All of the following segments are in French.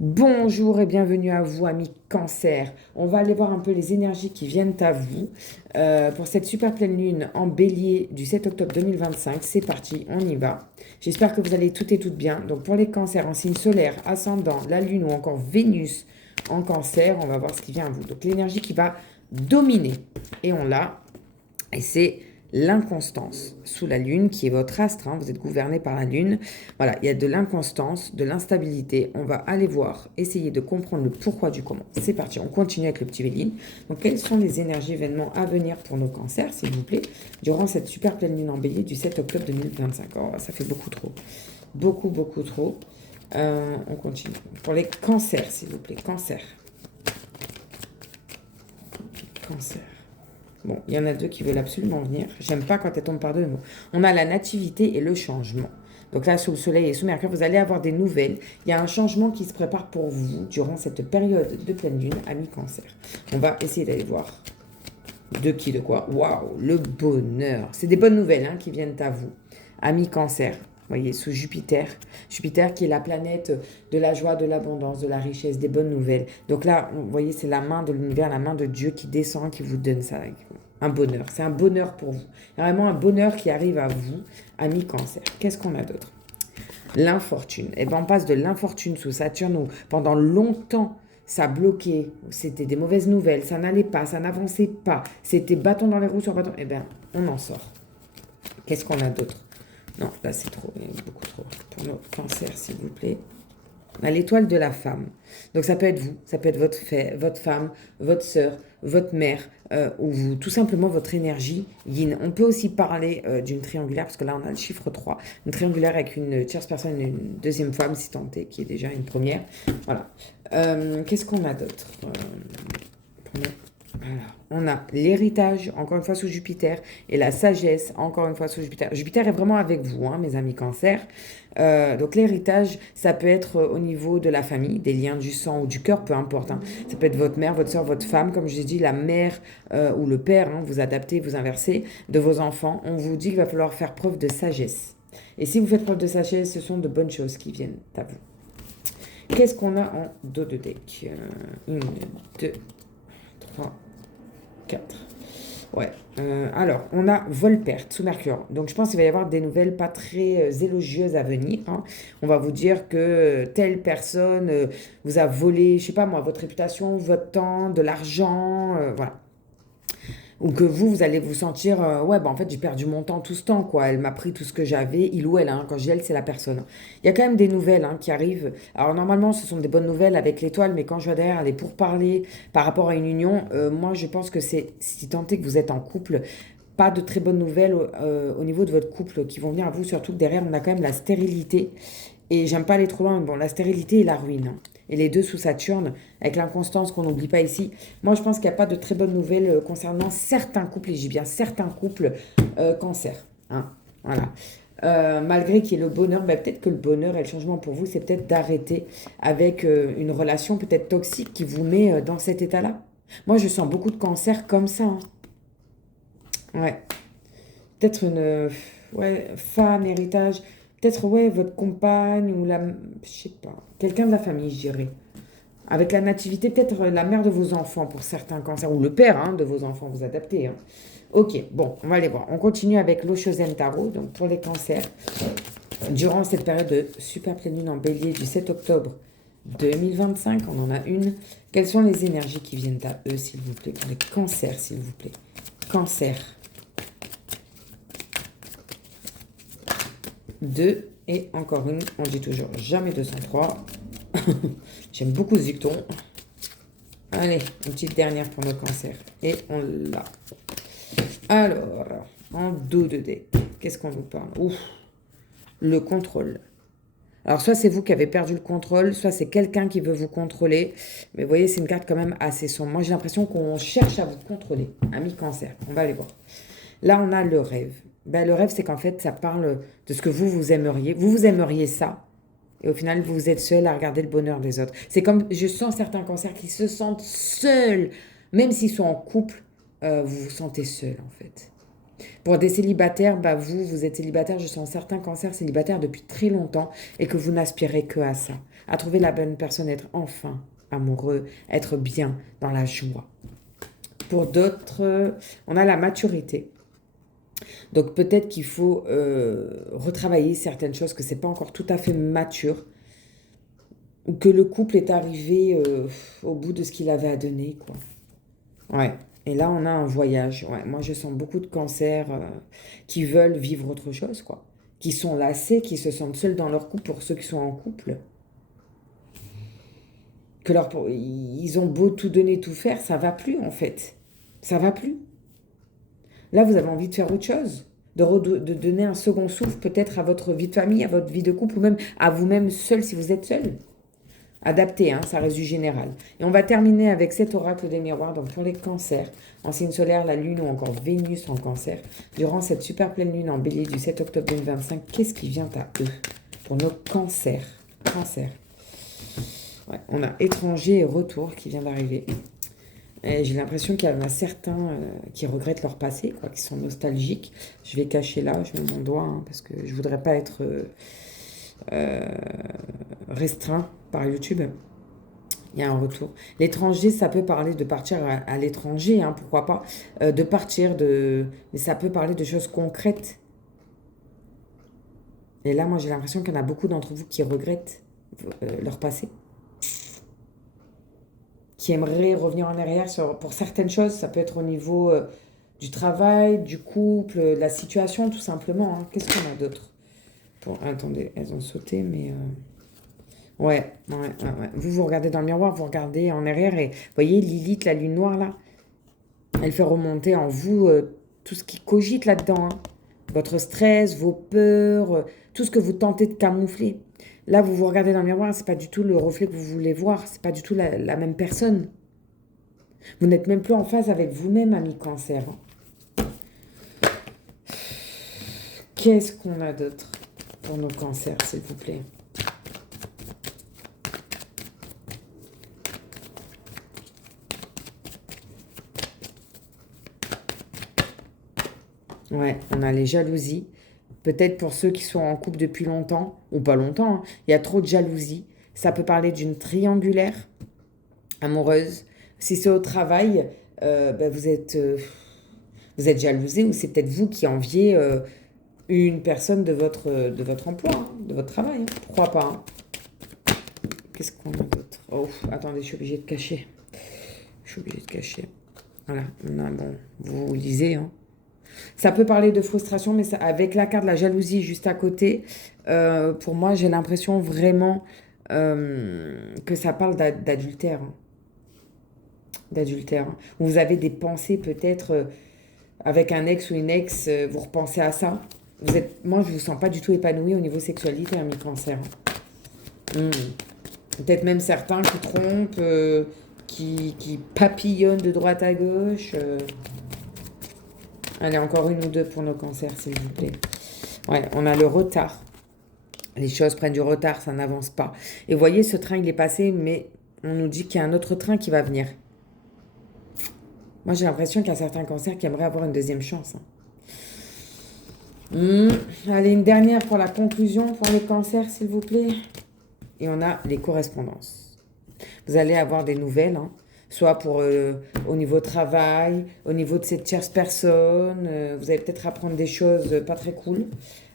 Bonjour et bienvenue à vous, amis Cancer. On va aller voir un peu les énergies qui viennent à vous pour cette super pleine lune en bélier du 7 octobre 2025. C'est parti, on y va. J'espère que vous allez toutes et toutes bien. Donc pour les cancers en signe solaire, ascendant, la lune ou encore Vénus en cancer, on va voir ce qui vient à vous. Donc l'énergie qui va dominer. Et on l'a. Et c'est l'inconstance sous la lune qui est votre astre, hein, vous êtes gouverné par la lune. Voilà, il y a de l'inconstance, de l'instabilité. On va aller voir, essayer de comprendre le pourquoi du comment. C'est parti, on continue avec le petit Véline. Donc quelles sont les énergies événements à venir pour nos cancers, s'il vous plaît, durant cette super pleine lune en bélier du 7 octobre 2025. Oh, ça fait beaucoup trop. Beaucoup, beaucoup trop. On continue. Pour les cancers, s'il vous plaît. Cancer. Cancer. Bon, il y en a deux qui veulent absolument venir. J'aime pas quand elles tombent par deux mots. On a la nativité et le changement. Donc là, sous le soleil et sous Mercure, vous allez avoir des nouvelles. Il y a un changement qui se prépare pour vous durant cette période de pleine lune à mi-cancer. On va essayer d'aller voir de qui, de quoi. Waouh, le bonheur. C'est des bonnes nouvelles hein, qui viennent à vous. À mi-cancer. Vous voyez, sous Jupiter. Jupiter qui est la planète de la joie, de l'abondance, de la richesse, des bonnes nouvelles. Donc là, vous voyez, c'est la main de l'univers, la main de Dieu qui descend, qui vous donne ça. Un bonheur. C'est un bonheur pour vous. Il y a vraiment un bonheur qui arrive à vous, à mi-cancer. Qu'est-ce qu'on a d'autre? L'infortune. Et bien, on passe de l'infortune sous Saturne où pendant longtemps, ça bloquait. C'était des mauvaises nouvelles. Ça n'allait pas, ça n'avançait pas. C'était bâton dans les roues sur bâton. Eh bien, on en sort. Qu'est-ce qu'on a d'autre? Non, là, c'est trop. Il y a beaucoup trop. Pour notre cancer, s'il vous plaît. On a l'étoile de la femme. Donc ça peut être vous, ça peut être votre femme, votre sœur, votre mère, ou vous, tout simplement votre énergie yin. On peut aussi parler d'une triangulaire, parce que là on a le chiffre 3, une triangulaire avec une tierce personne, une deuxième femme si tant est, qui est déjà une première. Voilà. Qu'est-ce qu'on a d'autre voilà. On a l'héritage, encore une fois sous Jupiter, et la sagesse, encore une fois sous Jupiter. Jupiter est vraiment avec vous, hein, mes amis cancer. Donc l'héritage, ça peut être au niveau de la famille, des liens du sang ou du cœur, peu importe. Hein. Ça peut être votre mère, votre soeur, votre femme, comme j'ai dit, la mère ou le père, hein, vous adaptez, vous inversez, de vos enfants. On vous dit qu'il va falloir faire preuve de sagesse. Et si vous faites preuve de sagesse, ce sont de bonnes choses qui viennent à vous. Qu'est-ce qu'on a en dos de deck? Une, deux, trois, 4. Ouais. Alors, on a vol-perte sous Mercure. Donc, je pense qu'il va y avoir des nouvelles pas très élogieuses à venir. Hein. On va vous dire que telle personne vous a volé, je sais pas moi, votre réputation, votre temps, de l'argent. Voilà. Ou que vous allez vous sentir, ouais, bah en fait, j'ai perdu mon temps tout ce temps, quoi. Elle m'a pris tout ce que j'avais, il ou elle, hein. Quand je dis elle, c'est la personne. Il y a quand même des nouvelles hein, qui arrivent. Alors, normalement, ce sont des bonnes nouvelles avec l'étoile, mais quand je vois derrière les pourparlers par rapport à une union, moi, je pense que c'est, si tant est que vous êtes en couple, pas de très bonnes nouvelles au niveau de votre couple qui vont venir à vous, surtout que derrière, on a quand même la stérilité. Et j'aime pas aller trop loin, mais bon, la stérilité et la ruine. Hein. Et les deux sous Saturne, avec l'inconstance qu'on n'oublie pas ici. Moi, je pense qu'il n'y a pas de très bonnes nouvelles concernant certains couples, et j'ai bien certains couples cancer. Hein. Voilà. Malgré qu'il y ait le bonheur, ben, peut-être que le bonheur et le changement pour vous, c'est peut-être d'arrêter avec une relation peut-être toxique qui vous met dans cet état-là. Moi, je sens beaucoup de cancers comme ça. Hein. Ouais. Peut-être une ouais, femme, héritage. Peut-être, ouais, votre compagne ou la... Je sais pas. Quelqu'un de la famille, je dirais. Avec la nativité, peut-être la mère de vos enfants pour certains cancers. Ou le père hein, de vos enfants, vous adaptez. Hein. Ok, bon, on va aller voir. On continue avec l'Oshozen Tarot. Donc, pour les cancers, durant cette période de super pleine lune en bélier du 7 octobre 2025, on en a une. Quelles sont les énergies qui viennent à eux, s'il vous plaît? Pour les cancers, s'il vous plaît. Cancer. 2 et encore une, on dit toujours jamais 203. J'aime beaucoup ce dicton. Allez, une petite dernière pour nos cancers. Et on l'a. Alors, en dos de dé, qu'est-ce qu'on vous parle? Ouf, le contrôle. Alors, soit c'est vous qui avez perdu le contrôle, soit c'est quelqu'un qui veut vous contrôler. Mais vous voyez, c'est une carte quand même assez sombre. Moi, j'ai l'impression qu'on cherche à vous contrôler. Ami cancer, on va aller voir. Là, on a le rêve. Ben, le rêve, c'est qu'en fait, ça parle de ce que vous aimeriez. Vous aimeriez ça. Et au final, vous êtes seul à regarder le bonheur des autres. C'est comme, je sens certains cancers qui se sentent seuls. Même s'ils sont en couple, vous vous sentez seul, en fait. Pour des célibataires, bah vous êtes célibataire. Je sens certains cancers célibataires depuis très longtemps et que vous n'aspirez que à ça. à trouver la bonne personne, être enfin amoureux, être bien dans la joie. Pour d'autres, on a la maturité. Donc peut-être qu'il faut retravailler certaines choses, que c'est pas encore tout à fait mature, ou que le couple est arrivé au bout de ce qu'il avait à donner, quoi. Ouais. Et là, on a un voyage. Ouais. Moi, je sens beaucoup de cancers qui veulent vivre autre chose, quoi. Qui sont lassés, qui se sentent seuls dans leur couple, pour ceux qui sont en couple. Ils ont beau tout donner, tout faire, ça va plus, en fait. Ça va plus. Là, vous avez envie de faire autre chose. De donner un second souffle, peut-être à votre vie de famille, à votre vie de couple, ou même à vous-même seul, si vous êtes seul. Adapté, hein, ça reste du général. Et on va terminer avec cet oracle des miroirs. Donc pour les cancers, en signe solaire, la lune ou encore Vénus en cancer, durant cette super pleine lune en bélier du 7 octobre 2025, qu'est-ce qui vient à eux? Pour nos cancers. Cancer. Ouais, on a étranger et retour qui vient d'arriver. Et j'ai l'impression qu'il y en a certains qui regrettent leur passé, quoi, qui sont nostalgiques. Je vais cacher là, je mets mon doigt, hein, parce que je voudrais pas être restreint par YouTube. Il y a un retour. L'étranger, ça peut parler de partir à l'étranger, hein, pourquoi pas, de partir, mais ça peut parler de choses concrètes. Et là, moi, j'ai l'impression qu'il y en a beaucoup d'entre vous qui regrettent leur passé, qui aimeraient revenir en arrière pour certaines choses. Ça peut être au niveau du travail, du couple, de la situation, tout simplement, hein. Qu'est-ce qu'on a d'autre? Attendez, elles ont sauté, mais... Ouais. Vous regardez dans le miroir, vous regardez en arrière et vous voyez Lilith, la lune noire là, elle fait remonter en vous tout ce qui cogite là-dedans, hein. Votre stress, vos peurs, tout ce que vous tentez de camoufler. Là, vous regardez dans le miroir, c'est pas du tout le reflet que vous voulez voir, c'est pas du tout la même personne. Vous n'êtes même plus en phase avec vous-même, ami cancer, hein. Qu'est-ce qu'on a d'autre pour nos cancers, s'il vous plaît? Ouais, on a les jalousies. Peut-être pour ceux qui sont en couple depuis longtemps, ou pas longtemps, hein, il y a trop de jalousie. Ça peut parler d'une triangulaire amoureuse. Si c'est au travail, vous êtes jalousé ou c'est peut-être vous qui enviez une personne de votre emploi, hein, de votre travail, hein. Pourquoi pas, hein. Qu'est-ce qu'on a d'autre? Oh, attendez, je suis obligée de cacher. Voilà, on a, bon, vous lisez, hein. Ça peut parler de frustration, mais avec la carte de la jalousie juste à côté, pour moi, j'ai l'impression vraiment que ça parle d'adultère, hein. D'adultère, hein. Vous avez des pensées peut-être avec un ex ou une ex, vous repensez à ça. Moi, je vous sens pas du tout épanoui au niveau sexualité, un mi-cancer, hein. Peut-être même certains qui trompent, qui papillonnent de droite à gauche. Allez, encore une ou deux pour nos cancers, s'il vous plaît. Ouais, on a le retard. Les choses prennent du retard, ça n'avance pas. Et vous voyez, ce train, il est passé, mais on nous dit qu'il y a un autre train qui va venir. Moi, j'ai l'impression qu'il y a certains cancers qui aimeraient avoir une deuxième chance, hein. Allez, une dernière pour la conclusion, pour les cancers, s'il vous plaît. Et on a les correspondances. Vous allez avoir des nouvelles, hein. Soit au niveau travail, au niveau de cette tierce personne. Vous allez peut-être apprendre des choses pas très cool.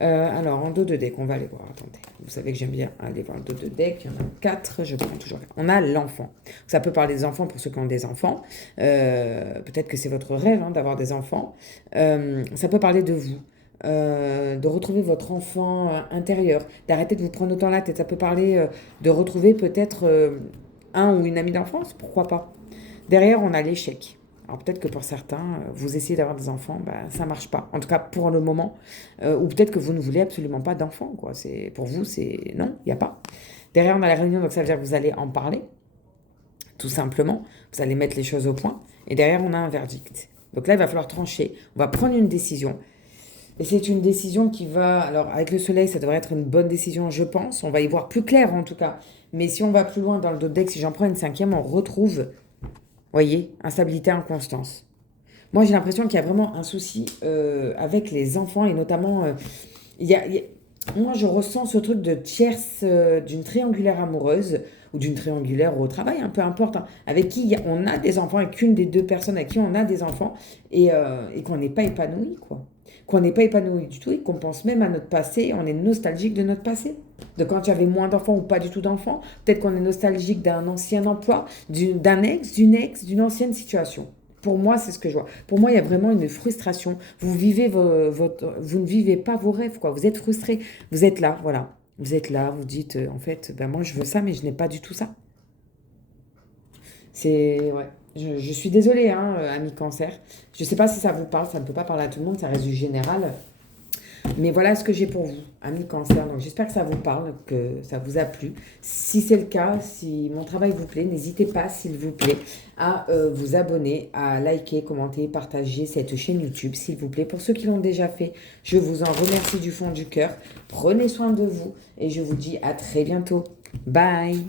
Alors, en dos de deck, on va aller voir. Attendez, vous savez que j'aime bien aller voir le dos de deck. Il y en a 4, je prends toujours 4. On a l'enfant. Ça peut parler des enfants pour ceux qui ont des enfants. Peut-être que c'est votre rêve, hein, d'avoir des enfants. Ça peut parler de vous. De retrouver votre enfant intérieur, d'arrêter de vous prendre autant la tête. Ça peut parler de retrouver peut-être un ou une amie d'enfance, pourquoi pas. Derrière, on a l'échec. Alors peut-être que pour certains, vous essayez d'avoir des enfants, ça ne marche pas. En tout cas, pour le moment. Ou peut-être que vous ne voulez absolument pas d'enfants, quoi. Pour vous, c'est... Non, il n'y a pas. Derrière, on a la réunion, donc ça veut dire que vous allez en parler, tout simplement. Vous allez mettre les choses au point. Et derrière, on a un verdict. Donc là, il va falloir trancher. On va prendre une décision. Et c'est une décision qui va... Alors, avec le soleil, ça devrait être une bonne décision, je pense. On va y voir plus clair, en tout cas. Mais si on va plus loin dans le dos de deck, si j'en prends une cinquième, on retrouve... Voyez, instabilité, inconstance. Moi, j'ai l'impression qu'il y a vraiment un souci avec les enfants et notamment, Moi, je ressens ce truc de tierce, d'une triangulaire amoureuse ou d'une triangulaire au travail, hein, peu importe, hein, avec qui on a des enfants, avec une des deux personnes avec qui on a des enfants et qu'on n'est pas épanoui, quoi. Qu'on n'est pas épanoui du tout et qu'on pense même à notre passé, on est nostalgique de notre passé. De quand tu avais moins d'enfants ou pas du tout d'enfants. Peut-être qu'on est nostalgique d'un ancien emploi, d'un ex, d'une ex, d'une ancienne situation. Pour moi, c'est ce que je vois. Pour moi, il y a vraiment une frustration. Vous vivez vous ne vivez pas vos rêves, quoi. Vous êtes frustré. Vous êtes là, voilà. Vous êtes là, vous dites, en fait, ben moi, je veux ça, mais je n'ai pas du tout ça. C'est, ouais. Je suis désolée, hein, ami cancer. Je ne sais pas si ça vous parle, ça ne peut pas parler à tout le monde, ça reste du général. Mais voilà ce que j'ai pour vous, amis cancer. Donc j'espère que ça vous parle, que ça vous a plu. Si c'est le cas, si mon travail vous plaît, n'hésitez pas, s'il vous plaît, à vous abonner, à liker, commenter, partager cette chaîne YouTube, s'il vous plaît. Pour ceux qui l'ont déjà fait, je vous en remercie du fond du cœur. Prenez soin de vous et je vous dis à très bientôt. Bye!